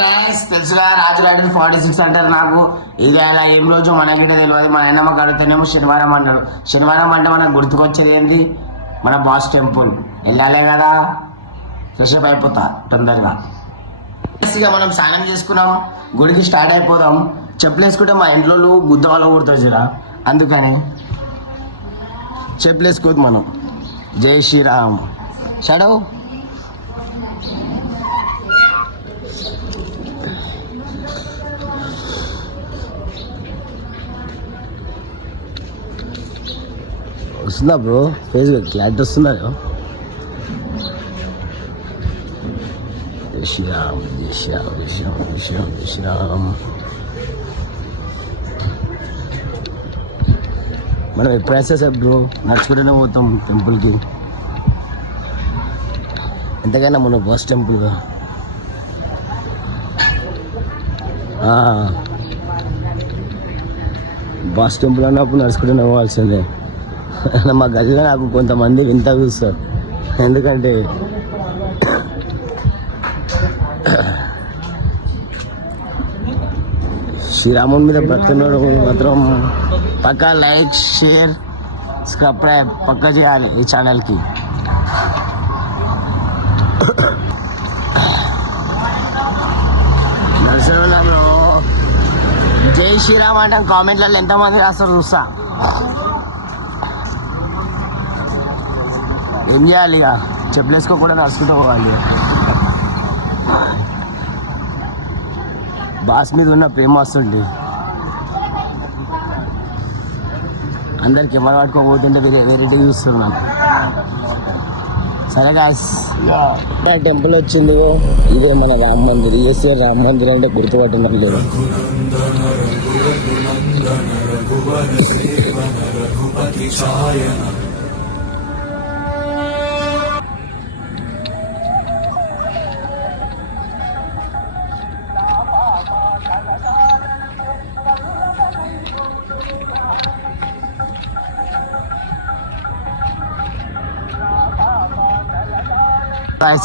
Guys తెలుసుగా రాజు 46 అంటారు నాకు. ఇది అలా ఏం రోజు మనకి తెలియదు. మన అన్నమ్మకి అడుగుతానేమో శనివారం అన్నాడు. శనివారం అంటే మనకు గుర్తుకొచ్చేది ఏంటి? మన బాస్ టెంపుల్ వెళ్ళాలే కదా. ఫ్రెష్ అప్ అయిపోతా తొందరగా. మనం స్నానం చేసుకున్నాం, గుడికి స్టార్ట్ అయిపోదాం. చెప్పులు వేసుకుంటే మా ఇంట్లో గుద్ద వాళ్ళ కొడతారు చూరా, అందుకని చెప్పులు వేసుకోదు మనం. జై శ్రీరామ్. షడవ్ వస్తుందా బ్రో? ఫేస్బుక్ క్లారిటీ వస్తుందా? శ్రీరామ్ శ్రీరామ్ శ్రీరామ్ శ్రీరామ్ శ్రీరామ్. మనం ఎప్పుడైతే సార్ బ్రో నడుచుకుంటూనే పోతాం టెంపుల్కి. ఎంతకైనా మన బాస్ టెంపుల్. బాస్ టెంపుల్ అన్నప్పుడు నడుచుకుంటూనే పోవాల్సిందే. మా గదిలో నాకు కొంతమంది వింత చూస్తారు, ఎందుకంటే శ్రీరాముని మీద భక్తులు మాత్రం పక్కా లైక్, షేర్, సబ్స్క్రైబ్ పక్కా చేయాలి ఈ ఛానల్కి. నరసింహలో జై శ్రీరామ్ అంటే కామెంట్లలో ఎంతమంది రాస్తారు చూస్తా. ఏం చేయాలి ఇక? చెప్పులేసుకోకుండా నడుచుకుంటూ పోవాలి. బాస్ మీద ఉన్న ప్రేమ వస్తుంది. అందరికి ఎవరు పట్టుకోబోతుంటే వెరైటీ చూస్తున్నాను. సరే గాస్, టెంపుల్ వచ్చింది. ఇదే మన రామ మందిర్. ఈఎస్ఆర్ రామ మందిర్ అంటే గుర్తుపట్టడం లేదు.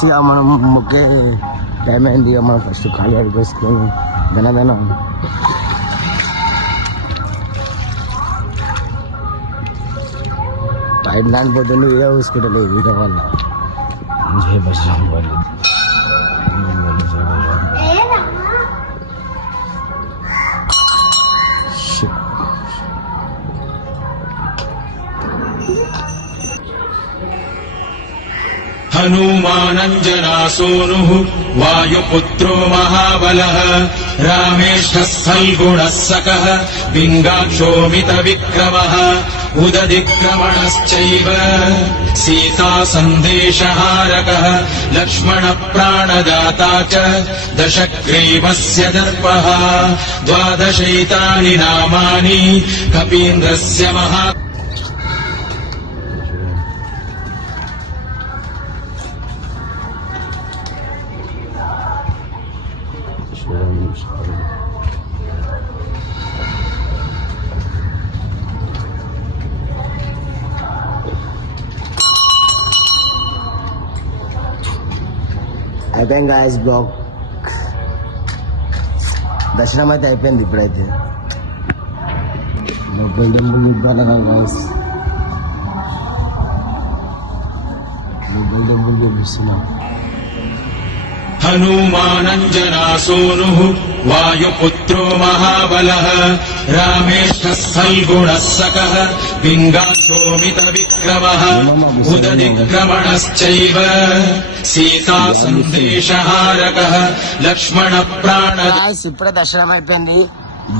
ఇక మనం ముక్కే టైం అయింది. ఇక మనం ఫస్ట్ కాలు అడిగేసుకొని ధనధనం బయట దానిపోతుంది. వీడియో చూసుకుంటలేదు వీడియో వల్ల. జై బజరంగ బలి. हनूमानञ्जनासूनुः वायुपुत्रो महाबलः रामेष्ठः सल्गुणः सकः पिङ्गाक्षोमितविक्रमः उदधिक्रमणश्चैव सीतासन्देशहारकः लक्ष्मणप्राणदाता च दशग्रीवस्य दर्पः 12 नामानि कपीन्द्रस्य महा. అయిపోయింది గాయస్ బ్లాగ్. దర్శనం అయితే అయిపోయింది. ఇప్పుడైతే మొబైల్ టెంపుల్ చూద్దాం గాయస్. మొబైల్ టెంపుల్ చూపిస్తున్నాం. हनूमानञ्जनासूनुः वायुपुत्रो महाबलः रामेष्ठः सल्गुणः सकः पिङ्गाक्षोमितविक्रमः उदधिक्रमणश्चैव सीतासन्देशहारकः लक्ष्मणप्राणदाता. ఇప్పుడే దర్శనం అయిపోయింది.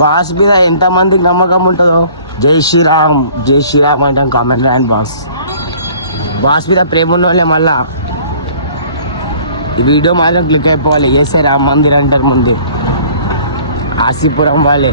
బాస్ మీద ఎంతమందికి నమ్మకం ఉంటుందో జై శ్రీరామ్ జై శ్రీరామ్ అంటాం కామెంట్ రాయండి. బాస్ మీద ప్రేమ ఉన్నోళ్ళే మళ్ళా ఈ వీడియో మాత్రం క్లిక్ అయిపోవాలి. ఏ సార్ రామ మందిర్ అంటారు ముందు. ఆసిపురం వాళ్ళే.